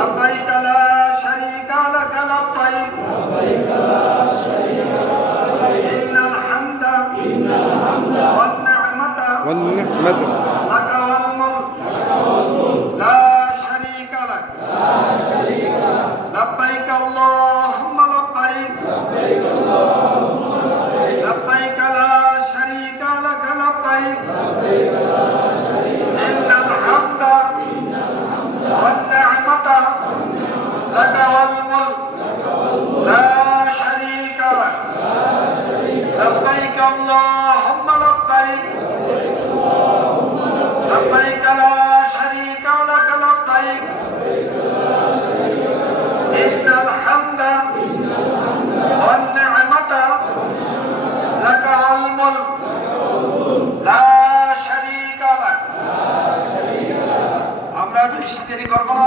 لبيك لا شريك لك لبيك إن الحمد والنعمة لك والملك لا شريك لك لبيك اللهم لبيك لبيك لا شريك لك لبيك إن الحمد والنعمة لك والملك لا شريك لك لبيك اللهم لبيك لبيك لا شريك لك لبيك إن الحمد والنعمة لك والملك لا شريك لك আমরা বেশি দেরি করব না।